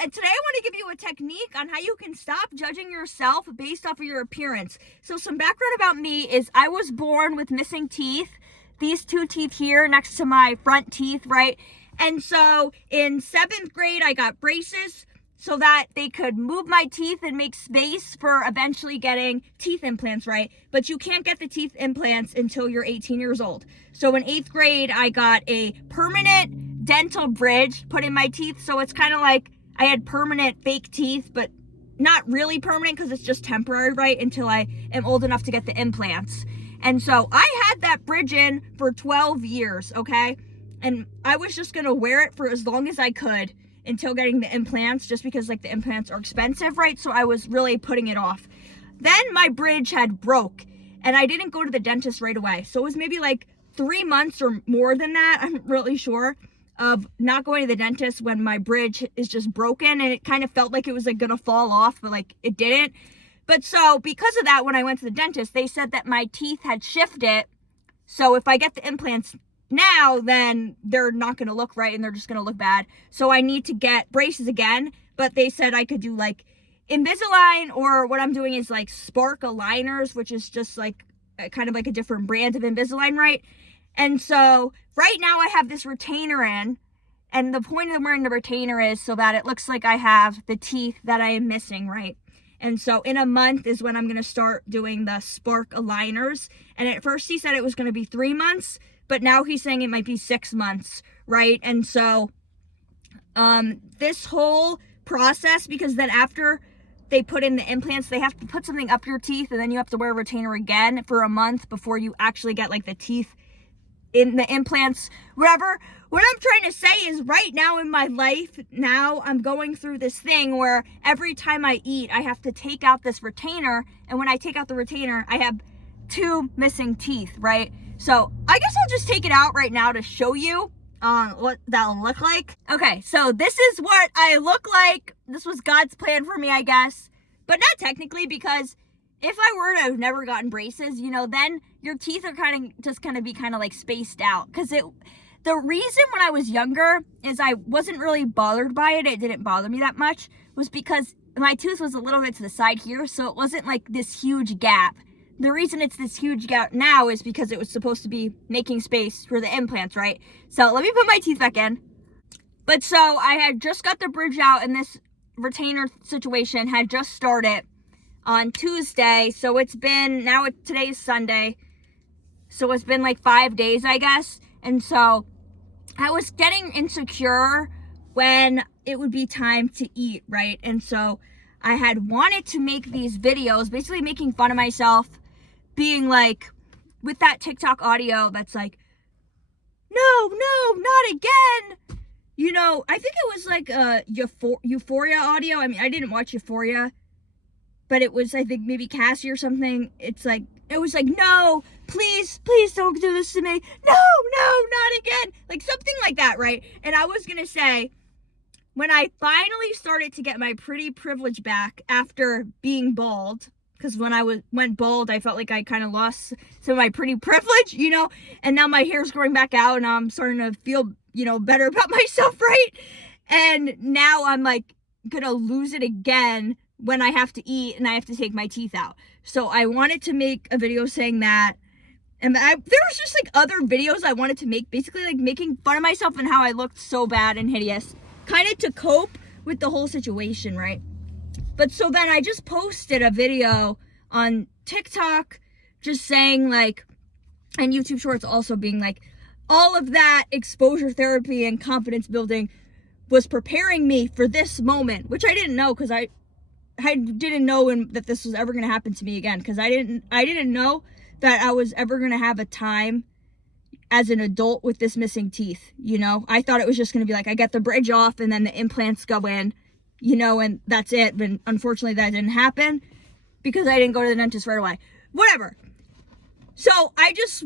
and today I want to give you a technique on how you can stop judging yourself based off of your appearance. So some background about me is I was born with missing teeth. These two teeth here next to my front teeth, right? And so in 7th grade, I got braces so that they could move my teeth and make space for eventually getting teeth implants, right? But you can't get the teeth implants until you're 18 years old. So in 8th grade, I got a permanent dental bridge put in my teeth. So it's kind of like I had permanent fake teeth, but not really permanent because it's just temporary, right? Until I am old enough to get the implants. And so I had that bridge in for 12 years, okay? And I was just gonna wear it for as long as I could until getting the implants, just because like the implants are expensive, right? So I was really putting it off. Then my bridge had broke and I didn't go to the dentist right away. So it was maybe like 3 months or more than that, I'm really sure, of not going to the dentist when my bridge is just broken, and it kind of felt like it was like gonna fall off, but like it didn't. But so because of that, when I went to the dentist, they said that my teeth had shifted. So if I get the implants now, then they're not going to look right and they're just going to look bad. So I need to get braces again. But they said I could do like Invisalign, or what I'm doing is like Spark aligners, which is just like kind of like a different brand of Invisalign, right? And so right now I have this retainer in. And the point of wearing the retainer is so that it looks like I have the teeth that I am missing, right? And so in a month is when I'm going to start doing the Spark aligners. And at first he said it was going to be 3 months, but now he's saying it might be 6 months, right? And so this whole process, because then after they put in the implants, they have to put something up your teeth, and then you have to wear a retainer again for a month before you actually get like the teeth in the implants, whatever. What I'm trying to say is right now in my life, now I'm going through this thing where every time I eat, I have to take out this retainer. And when I take out the retainer, I have 2 missing teeth, right? So I guess I'll just take it out right now to show you what that'll look like. Okay, so this is what I look like. This was God's plan for me, I guess. But not technically, because if I were to have never gotten braces, then your teeth are kind of be like spaced out. Because the reason when I was younger is I wasn't really bothered by it. It didn't bother me that much. Was because my tooth was a little bit to the side here. So it wasn't like this huge gap. The reason it's this huge gap now is because it was supposed to be making space for the implants, right? So let me put my teeth back in. But so I had just got the bridge out, and this retainer situation had just started on Tuesday. So it's been, today's Sunday. So it's been like 5 days, I guess. And so I was getting insecure when it would be time to eat, right? And so I had wanted to make these videos, basically making fun of myself, being like, with that TikTok audio that's like, no, not again. I think it was like a Euphoria audio. I mean, I didn't watch Euphoria, but it was, I think, maybe Cassie or something. It was like, no, please don't do this to me. No, not again. Like something like that, right? And I was going to say, when I finally started to get my pretty privilege back after being bald, because when I went bald, I felt like I kind of lost some of my pretty privilege, and now my hair's growing back out and I'm starting to feel, better about myself, right? And now I'm like going to lose it again when I have to eat and I have to take my teeth out. So I wanted to make a video saying that. And there was just like other videos I wanted to make, basically like making fun of myself and how I looked so bad and hideous, kind of to cope with the whole situation, right? But so then I just posted a video on TikTok just saying like, and YouTube Shorts also being like, all of that exposure therapy and confidence building was preparing me for this moment, which I didn't know, because I didn't know that this was ever going to happen to me again, because I didn't know that I was ever going to have a time as an adult with this missing teeth. I thought it was just going to be like, I get the bridge off and then the implants go in, and that's it. But unfortunately that didn't happen because I didn't go to the dentist right away. Whatever. So I just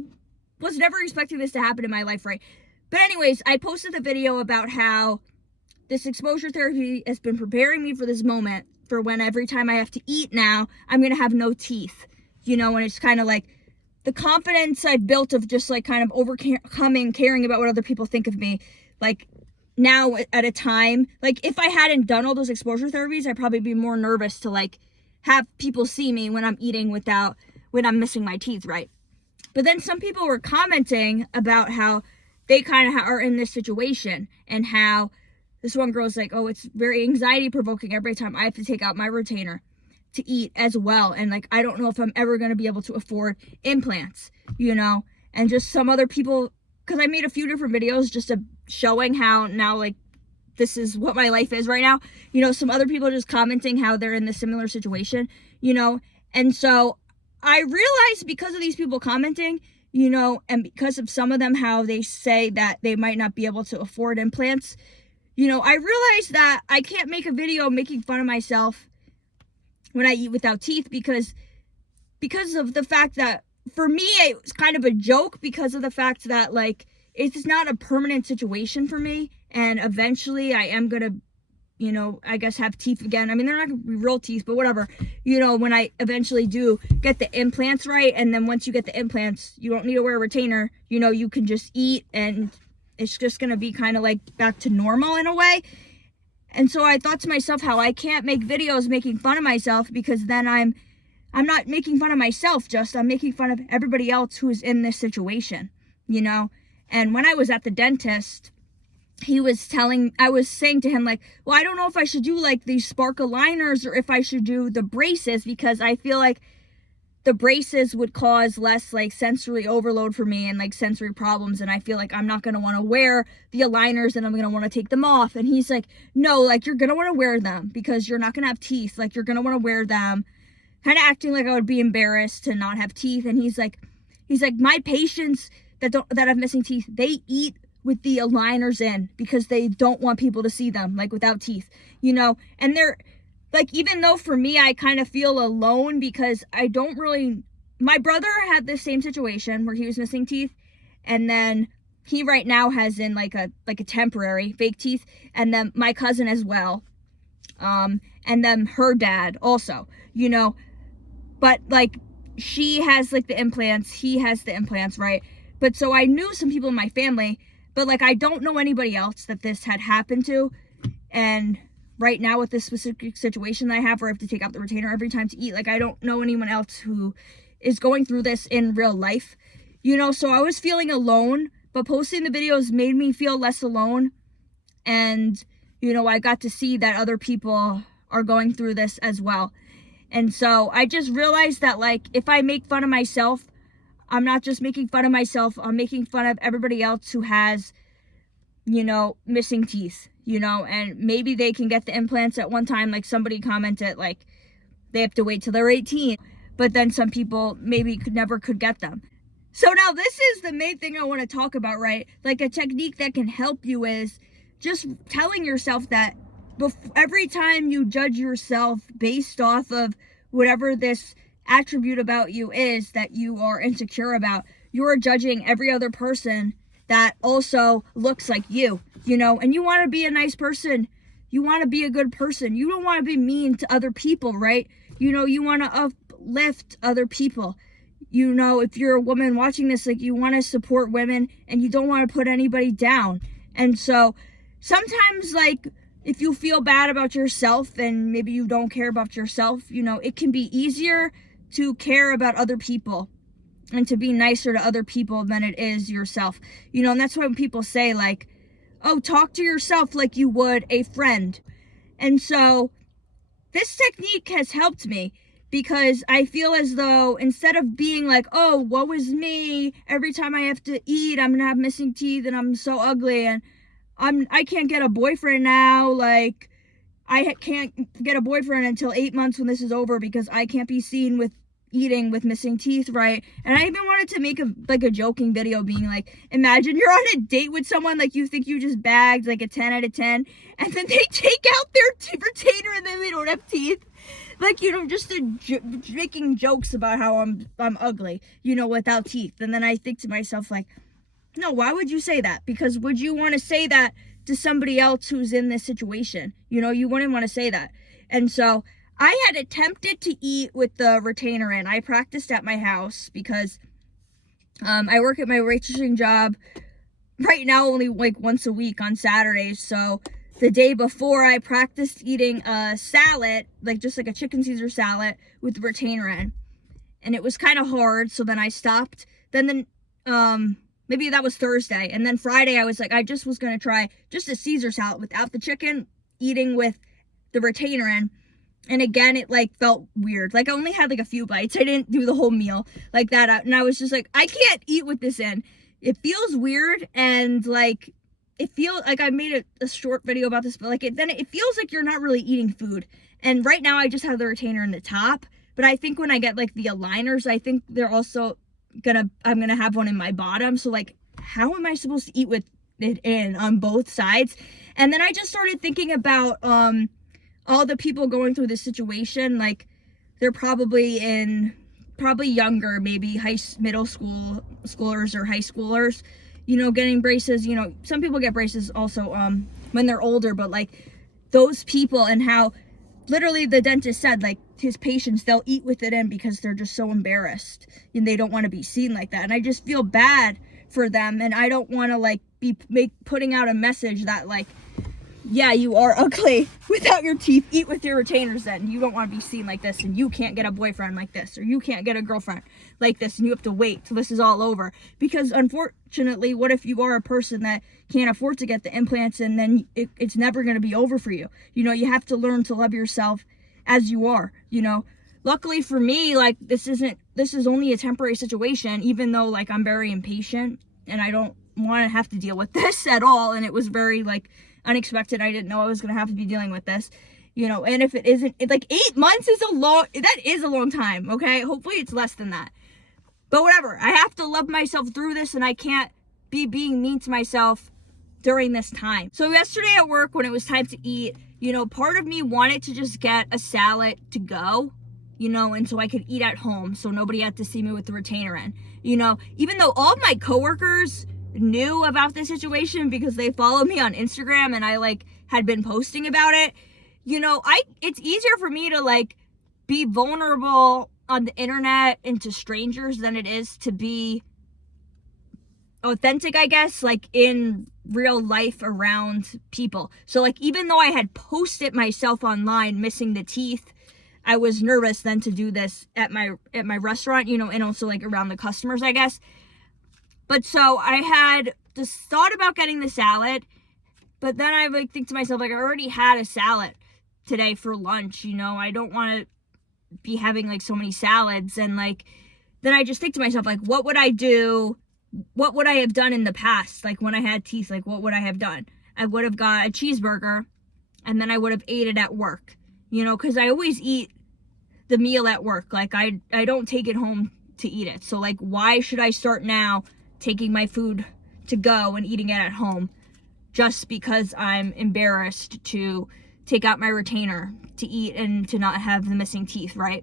was never expecting this to happen in my life, right? But anyways, I posted the video about how this exposure therapy has been preparing me for this moment, for when every time I have to eat now, I'm going to have no teeth, and it's kind of like the confidence I've built of just like kind of overcoming, caring about what other people think of me. Like now at a time, like if I hadn't done all those exposure therapies, I'd probably be more nervous to like have people see me when I'm eating when I'm missing my teeth, right? But then some people were commenting about how they kind of are in this situation, and how this one girl's like, oh, it's very anxiety provoking every time I have to take out my retainer to eat as well. And like, I don't know if I'm ever going to be able to afford implants, and just some other people, because I made a few different videos just showing how now, like, this is what my life is right now. Some other people just commenting how they're in this similar situation, and so I realized because of these people commenting, and because of some of them, how they say that they might not be able to afford implants, I realized that I can't make a video making fun of myself when I eat without teeth, because of the fact that for me, it's kind of a joke, because of the fact that, like, it's not a permanent situation for me. And eventually I am going to, I guess have teeth again. I mean, they're not going to be real teeth, but whatever, when I eventually do get the implants right. And then once you get the implants, you don't need to wear a retainer, you can just eat, and it's just going to be kind of like back to normal in a way. And so I thought to myself how I can't make videos making fun of myself, because then I'm not making fun of myself, I'm making fun of everybody else who is in this situation, And when I was at the dentist, I was saying to him, like, well, I don't know if I should do like these sparkle liners or if I should do the braces, because I feel like the braces would cause less like sensory overload for me and like sensory problems. And I feel like I'm not going to want to wear the aligners, and I'm going to want to take them off. And he's like, no, like, you're going to want to wear them because you're not going to have teeth. Like, you're going to want to wear them, kind of acting like I would be embarrassed to not have teeth. And he's like, my patients that have missing teeth, they eat with the aligners in because they don't want people to see them like without teeth, and they're like, even though for me, I kind of feel alone, because my brother had the same situation where he was missing teeth, and then he right now has in like a temporary fake teeth, and then my cousin as well, and then her dad also, but like, she has like the implants, he has the implants, right? But so I knew some people in my family, but like, I don't know anybody else that this had happened to. And right now with this specific situation that I have, where I have to take out the retainer every time to eat, like, I don't know anyone else who is going through this in real life, so I was feeling alone, but posting the videos made me feel less alone. And, I got to see that other people are going through this as well. And so I just realized that, like, if I make fun of myself, I'm not just making fun of myself, I'm making fun of everybody else who has, missing teeth, and maybe they can get the implants at one time. Like, somebody commented, like, they have to wait till they're 18, but then some people maybe never could get them. So now this is the main thing I want to talk about, right? Like, a technique that can help you is just telling yourself that every time you judge yourself based off of whatever this attribute about you is that you are insecure about, you are judging every other person that also looks like you, and you want to be a nice person. You want to be a good person. You don't want to be mean to other people, right? You want to uplift other people. If you're a woman watching this, like, you want to support women and you don't want to put anybody down. And so sometimes, like, if you feel bad about yourself and maybe you don't care about yourself, it can be easier to care about other people and to be nicer to other people than it is yourself. And that's why when people say, like, oh, talk to yourself like you would a friend. And so this technique has helped me, because I feel as though instead of being like, oh, woe is me, every time I have to eat, I'm gonna have missing teeth and I'm so ugly and I can't get a boyfriend now, like, I can't get a boyfriend until 8 months when this is over because I can't be seen with eating with missing teeth, right? And I even wanted to make a joking video being like, imagine you're on a date with someone, like, you think you just bagged like a 10 out of 10, and then they take out their retainer and then they don't have teeth. Like, just making jokes about how I'm ugly, without teeth. And then I think to myself, like, no, why would you say that? Because would you want to say that to somebody else who's in this situation? You wouldn't want to say that. And so I had attempted to eat with the retainer in. I practiced at my house because I work at my waitressing job right now only like once a week on Saturdays. So the day before, I practiced eating a salad, like just like a chicken Caesar salad with the retainer in, and it was kind of hard. So then I stopped. Then maybe that was Thursday, and then Friday I was like, I just was gonna try just a Caesar salad without the chicken, eating with the retainer in. And again, it like felt weird. Like I only had like a few bites. I didn't do the whole meal like that. And I was just like, I can't eat with this in. It feels weird, and like it feels like I made a short video about this, but like then it feels like you're not really eating food. And right now I just have the retainer in the top, but I think when I get like the aligners, I think they're also I'm gonna have one in my bottom. So like, how am I supposed to eat with it in on both sides? And then I just started thinking about all the people going through this situation. Like they're probably younger, maybe middle schoolers or high schoolers, you know, getting braces. You know, some people get braces also when they're older, but like those people, and how literally the dentist said like his patients, they'll eat with it in because they're just so embarrassed and they don't want to be seen like that. And I just feel bad for them, and I don't want to like be putting out a message that like, yeah, you are ugly without your teeth. Eat with your retainers then. You don't want to be seen like this, and you can't get a boyfriend like this, or you can't get a girlfriend like this, and you have to wait till this is all over. Because unfortunately, what if you are a person that can't afford to get the implants, and then it's never going to be over for you? You know, you have to learn to love yourself as you are, you know. Luckily for me, like this is only a temporary situation, even though like I'm very impatient and I don't want to have to deal with this at all. And it was very like unexpected. I didn't know I was going to have to be dealing with this, you know. And if it isn't, like 8 months is that is a long time. Okay. Hopefully it's less than that, but whatever. I have to love myself through this, and I can't be being mean to myself during this time. So yesterday at work, when it was time to eat, you know, part of me wanted to just get a salad to go, you know, and so I could eat at home, so nobody had to see me with the retainer in, you know, even though all of my coworkers knew about this situation because they follow me on Instagram and I like had been posting about it. You know, it's easier for me to like be vulnerable on the internet and to strangers than it is to be authentic, I guess, like in real life around people. So like, even though I had posted myself online missing the teeth, I was nervous then to do this at my restaurant, you know, and also like around the customers, I guess. But so I had just thought about getting the salad, but then I like think to myself, like, I already had a salad today for lunch, you know. I don't want to be having like so many salads. And like, then I just think to myself, like, what would I do? What would I have done in the past? Like when I had teeth, like what would I have done? I would have got a cheeseburger, and then I would have ate it at work, you know, because I always eat the meal at work. Like I don't take it home to eat it. So like, why should I start now taking my food to go and eating it at home just because I'm embarrassed to take out my retainer to eat and to not have the missing teeth, right?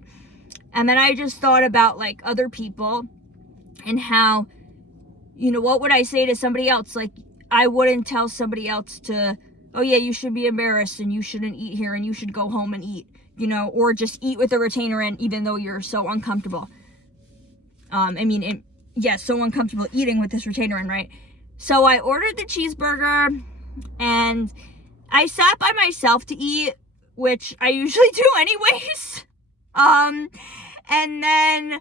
And then I just thought about like other people and how, you know, what would I say to somebody else? Like, I wouldn't tell somebody else to, oh yeah, you should be embarrassed and you shouldn't eat here and you should go home and eat, you know, or just eat with a retainer in even though you're so uncomfortable. So uncomfortable eating with this retainer in, right? So I ordered the cheeseburger and I sat by myself to eat, which I usually do anyways. And then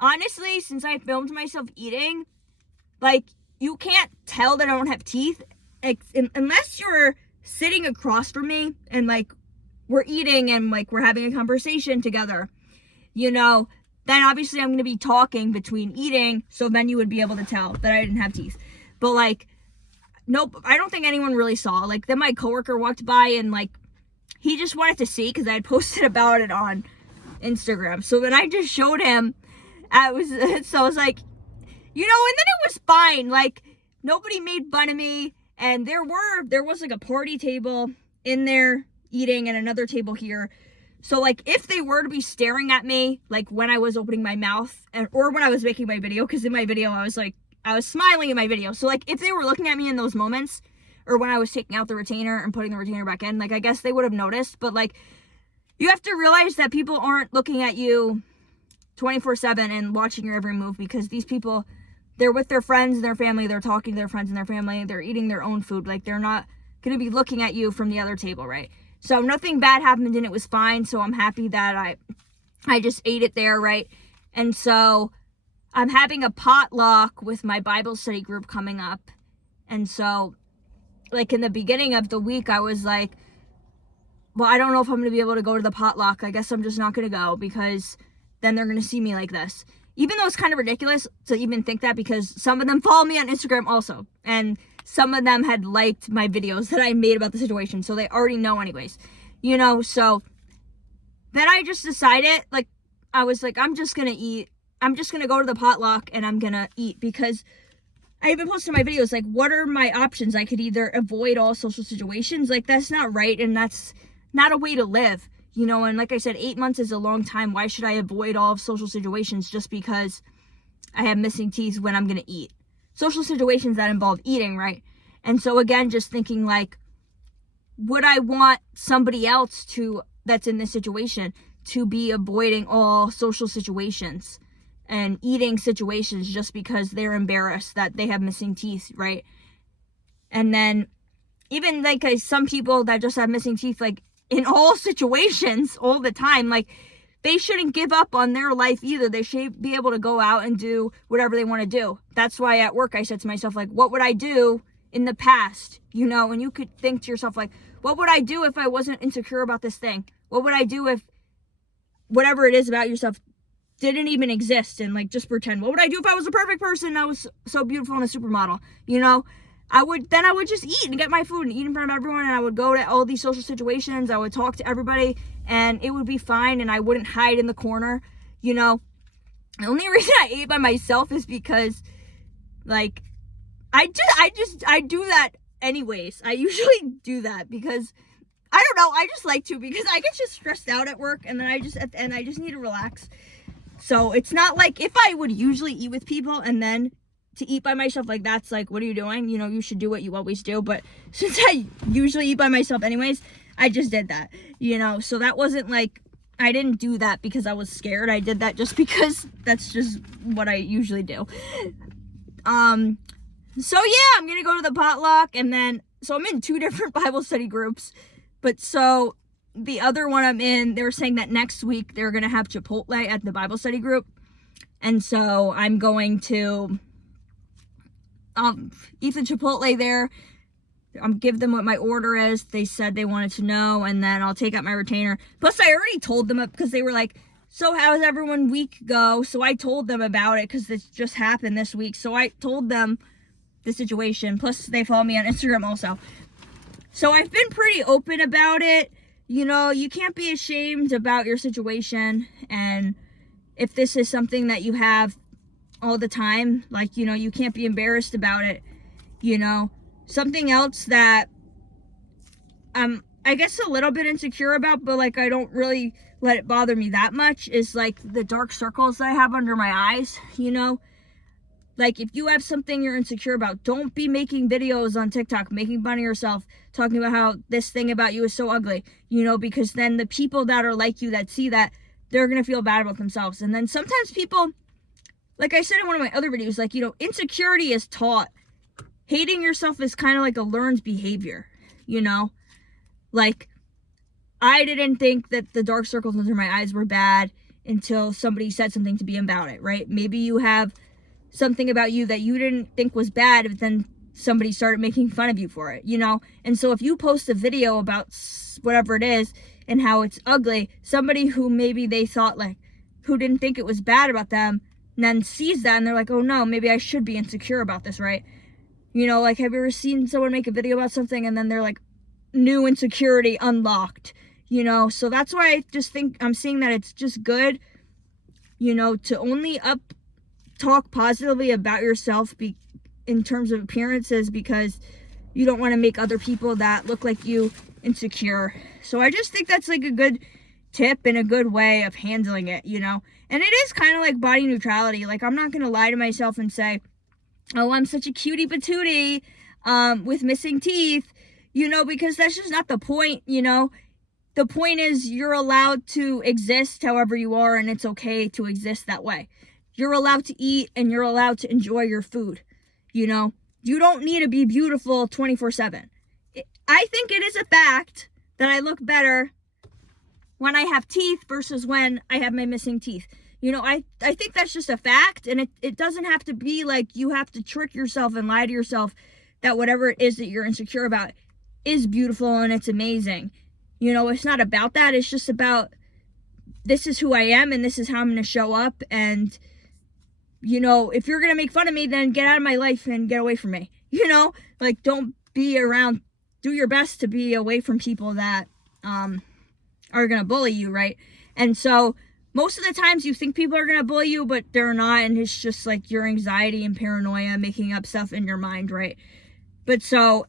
honestly, since I filmed myself eating, like, you can't tell that I don't have teeth unless you're sitting across from me and like we're eating and like we're having a conversation together, you know. Then obviously I'm going to be talking between eating, so then you would be able to tell that I didn't have teeth. But like, nope, I don't think anyone really saw. Like, then my coworker walked by and like, he just wanted to see because I had posted about it on Instagram. So then I just showed him. So I was like, you know, and then it was fine. Like, nobody made fun of me. And there was like a party table in there eating and another table here. So like, if they were to be staring at me, like when I was opening my mouth or when I was making my video, because in my video, I was smiling in my video. So like, if they were looking at me in those moments, or when I was taking out the retainer and putting the retainer back in, like, I guess they would have noticed. But like, you have to realize that people aren't looking at you 24/7 and watching your every move, because these people, they're with their friends and their family, they're talking to their friends and their family, they're eating their own food. Like, they're not going to be looking at you from the other table, right? So nothing bad happened and it was fine. So I'm happy that I just ate it there, right? And so I'm having a potluck with my Bible study group coming up. And so, like, in the beginning of the week, I was like, well, I don't know if I'm going to be able to go to the potluck. I guess I'm just not going to go, because then they're going to see me like this. Even though it's kind of ridiculous to even think that, because some of them follow me on Instagram also. And some of them had liked my videos that I made about the situation. So they already know anyways. You know, so then I just decided, like, I was like, I'm just going to eat. I'm just going to go to the potluck and I'm going to eat, because I even posted my videos, like, what are my options? I could either avoid all social situations. Like, that's not right. And that's not a way to live, you know. And like I said, 8 months is a long time. Why should I avoid all of social situations just because I have missing teeth when I'm going to eat? Social situations that involve eating, right? And so again, just thinking, like, would I want somebody else that's in this situation to be avoiding all social situations and eating situations just because they're embarrassed that they have missing teeth, right? And then even, like, some people that just have missing teeth, like, in all situations all the time, like, they shouldn't give up on their life either. They should be able to go out and do whatever they want to do. That's why at work I said to myself, like, what would I do in the past, you know? And you could think to yourself, like, what would I do if I wasn't insecure about this thing? What would I do if whatever it is about yourself didn't even exist, and, like, just pretend? What would I do if I was a perfect person? I was so beautiful and a supermodel, you know? I would just eat and get my food and eat in front of everyone, and I would go to all these social situations. I would talk to everybody, and it would be fine, and I wouldn't hide in the corner, you know? The only reason I ate by myself is because, like, I do that anyways. I usually do that because, I don't know, I just like to, because I get just stressed out at work, and then at the end, I just need to relax. So it's not like if I would usually eat with people and then to eat by myself, like, that's like, what are you doing? You know, you should do what you always do. But since I usually eat by myself anyways, I just did that, you know? So that wasn't like, I didn't do that because I was scared. I did that just because that's just what I usually do. So yeah, I'm going to go to the potluck, and then, so I'm in 2 different Bible study groups. But so the other one I'm in, they were saying that next week they're going to have Chipotle at the Bible study group. And so I'm going to eat the Chipotle there. Give them what my order is. They said they wanted to know, and then I'll take out my retainer. Plus, I already told them, because they were like, so how's everyone week go? So I told them about it, because this just happened this week. So I told them the situation. Plus, they follow me on Instagram also. So I've been pretty open about it. You know, you can't be ashamed about your situation. And if this is something that you have all the time, like, you know, you can't be embarrassed about it, you know. Something else that I guess a little bit insecure about, but, like, I don't really let it bother me that much, is, like, the dark circles that I have under my eyes, you know. Like, if you have something you're insecure about, don't be making videos on TikTok, making fun of yourself, talking about how this thing about you is so ugly, you know, because then the people that are like you that see that, they're going to feel bad about themselves. And then sometimes people, like I said in one of my other videos, like, you know, insecurity is taught. Hating yourself is kind of like a learned behavior, you know? Like, I didn't think that the dark circles under my eyes were bad until somebody said something to me about it, right? Maybe you have something about you that you didn't think was bad, but then somebody started making fun of you for it, you know? And so if you post a video about whatever it is and how it's ugly, somebody who maybe they thought, like, who didn't think it was bad about them, and then sees that and they're like, oh no, maybe I should be insecure about this, right? You know, like, have you ever seen someone make a video about something and then they're like, new insecurity unlocked, you know? So that's why I just think I'm seeing that it's just good, you know, to only talk positively about yourself in terms of appearances, because you don't want to make other people that look like you insecure. So I just think that's, like, a good tip and a good way of handling it, you know? And it is kind of like body neutrality. Like, I'm not going to lie to myself and say, oh, I'm such a cutie patootie with missing teeth, you know, because that's just not the point, you know? The point is you're allowed to exist however you are, and it's okay to exist that way. you're allowed to eat and you're allowed to enjoy your food. You know, you don't need to be beautiful 24/7. I think it is a fact that I look better when I have teeth versus when I have my missing teeth. You know, I think that's just a fact, and it doesn't have to be like you have to trick yourself and lie to yourself that whatever it is that you're insecure about is beautiful and it's amazing. You know, it's not about that. It's just about, this is who I am and this is how I'm going to show up. And, you know, if you're going to make fun of me, then get out of my life and get away from me. You know, like, don't be around, do your best to be away from people that are going to bully you, right? And so most of the times you think people are going to bully you, but they're not. And it's just like your anxiety and paranoia making up stuff in your mind, right? But so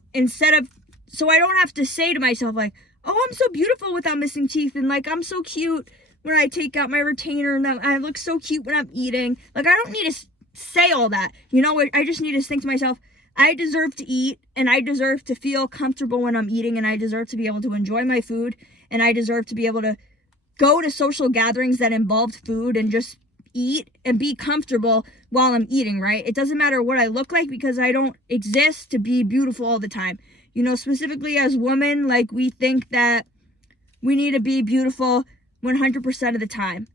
so I don't have to say to myself like, oh, I'm so beautiful without missing teeth. And like, I'm so cute when I take out my retainer, and I look so cute when I'm eating. Like, I don't need to say all that. You know, I just need to think to myself, I deserve to eat, and I deserve to feel comfortable when I'm eating, and I deserve to be able to enjoy my food, and I deserve to be able to go to social gatherings that involved food and just eat and be comfortable while I'm eating, right? It doesn't matter what I look like, because I don't exist to be beautiful all the time. You know, specifically as women, like, we think that we need to be beautiful 100% of the time,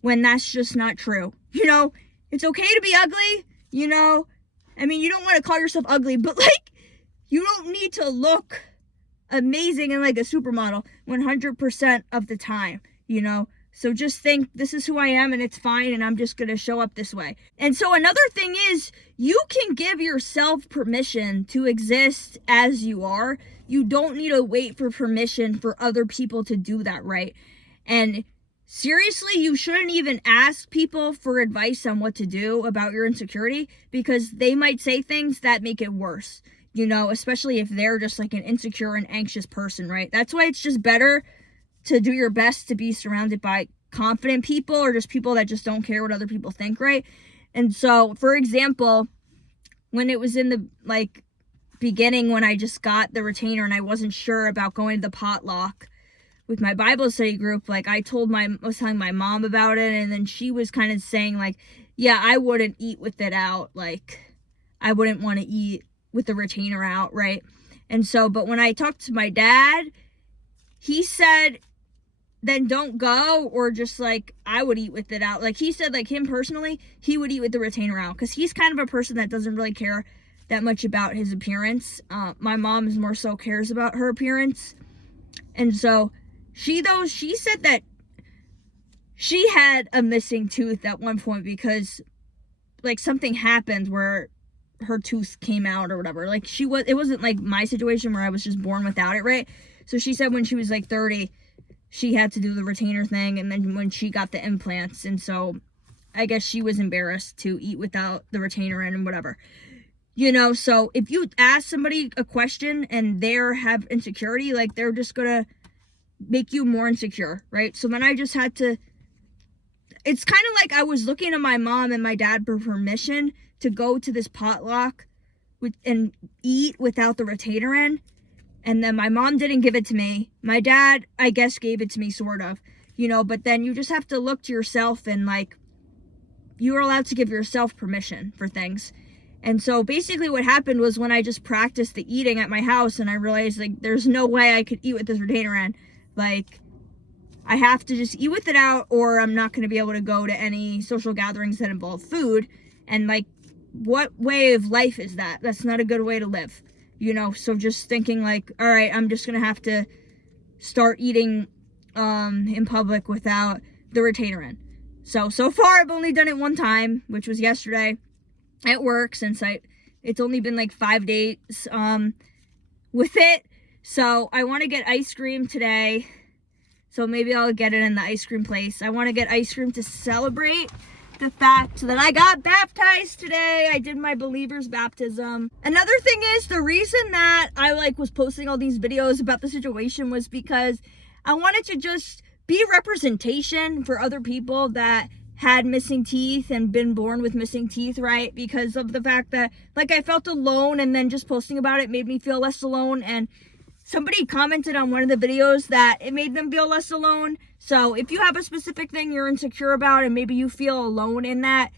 when that's just not true. You know, it's okay to be ugly, you know. I mean, you don't want to call yourself ugly, but like, you don't need to look amazing and like a supermodel 100% of the time, you know. So just think, this is who I am and it's fine, and I'm just going to show up this way. And so another thing is, you can give yourself permission to exist as you are. You don't need to wait for permission for other people to do that, right? And seriously, you shouldn't even ask people for advice on what to do about your insecurity, because they might say things that make it worse, you know, especially if they're just like an insecure and anxious person, right? That's why it's just better to do your best to be surrounded by confident people, or just people that just don't care what other people think, right? And so, for example, when it was in the like beginning, when I just got the retainer and I wasn't sure about going to the potluck with my Bible study group, like, I was telling my mom about it, and then she was kind of saying like, yeah, I wouldn't eat with it out, like, I wouldn't want to eat with the retainer out, right? And so, but when I talked to my dad, he said, then don't go, or just like, I would eat with it out. Like, he said, like, him personally, he would eat with the retainer out, because he's kind of a person that doesn't really care that much about his appearance. My mom is more so cares about her appearance. And so she said that she had a missing tooth at one point, because like something happened where her tooth came out or whatever. Like, it wasn't like my situation where I was just born without it, right? So she said when she was like 30, she had to do the retainer thing, and then when she got the implants, and so I guess she was embarrassed to eat without the retainer in and whatever. You know, so if you ask somebody a question and they have insecurity, like, they're just gonna make you more insecure, right? So then I just had to, it's kind of like I was looking at my mom and my dad for permission to go to this potluck and eat without the retainer in. And then my mom didn't give it to me. My dad, I guess, gave it to me, sort of, you know, but then you just have to look to yourself, and like, you're allowed to give yourself permission for things. And so basically what happened was, when I just practiced the eating at my house, and I realized like, there's no way I could eat with this retainer in. Like, I have to just eat with it out, or I'm not going to be able to go to any social gatherings that involve food. And like, what way of life is that? That's not a good way to live. You know, so just thinking like, all right, I'm just going to have to start eating in public without the retainer in. So far I've only done it one time, which was yesterday at work, since it's only been like 5 days with it. So I want to get ice cream today. So maybe I'll get it in the ice cream place. I want to get ice cream to celebrate the fact that I got baptized today. I did my believer's baptism. Another thing is, the reason that I was posting all these videos about the situation was because I wanted to just be representation for other people that had missing teeth and been born with missing teeth, right? Because of the fact that I felt alone, and then just posting about it made me feel less alone. And somebody commented on one of the videos that it made them feel less alone. So if you have a specific thing you're insecure about and maybe you feel alone in that,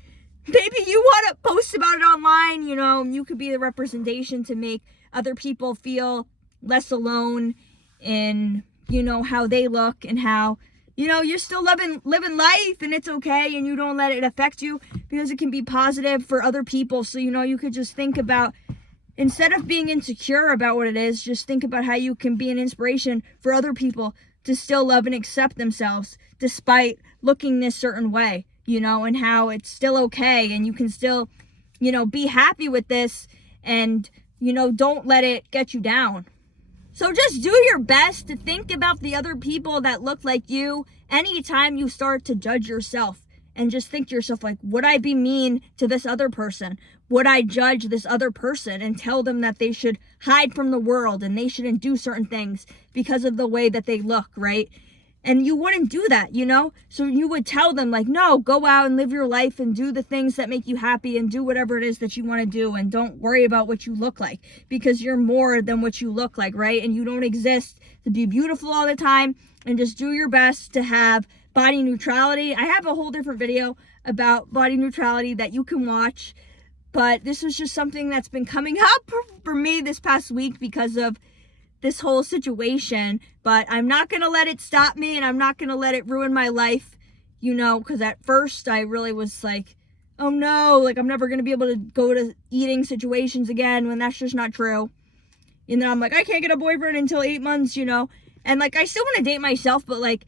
maybe you want to post about it online, you could be the representation to make other people feel less alone in, how they look and how, you're still living life and it's okay, and you don't let it affect you, because it can be positive for other people. So, you could just think about, instead of being insecure about what it is, just think about how you can be an inspiration for other people to still love and accept themselves despite looking this certain way, and how it's still okay, and you can still, be happy with this, and, don't let it get you down. So just do your best to think about the other people that look like you anytime you start to judge yourself. And just think to yourself, like, would I be mean to this other person? Would I judge this other person and tell them that they should hide from the world and they shouldn't do certain things because of the way that they look, right? And you wouldn't do that, So you would tell them, like, no, go out and live your life and do the things that make you happy and do whatever it is that you want to do, and don't worry about what you look like, because you're more than what you look like, right? And you don't exist to be beautiful all the time, and just do your best to have body neutrality. I have a whole different video about body neutrality that you can watch, but this was just something that's been coming up for me this past week because of this whole situation. But I'm not going to let it stop me, and I'm not going to let it ruin my life, because at first I really was like, oh no, like I'm never going to be able to go to eating situations again, when that's just not true. And then I'm like, I can't get a boyfriend until 8 months, and like I still want to date myself, but like,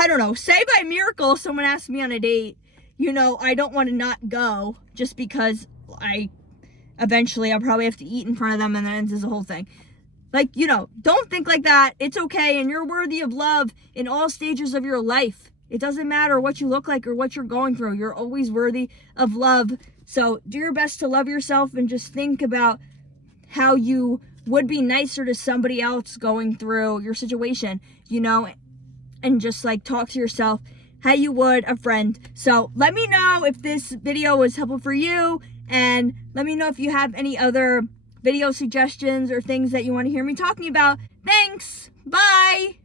I don't know, say by miracle someone asks me on a date, I don't want to not go just because eventually I'll probably have to eat in front of them, and then it's a whole thing. Like, don't think like that. It's okay, and you're worthy of love in all stages of your life. It doesn't matter what you look like or what you're going through. You're always worthy of love. So do your best to love yourself, and just think about how you would be nicer to somebody else going through your situation, and just like talk to yourself how you would a friend. So let me know if this video was helpful for you, and let me know if you have any other video suggestions or things that you want to hear me talking about. Thanks. Bye.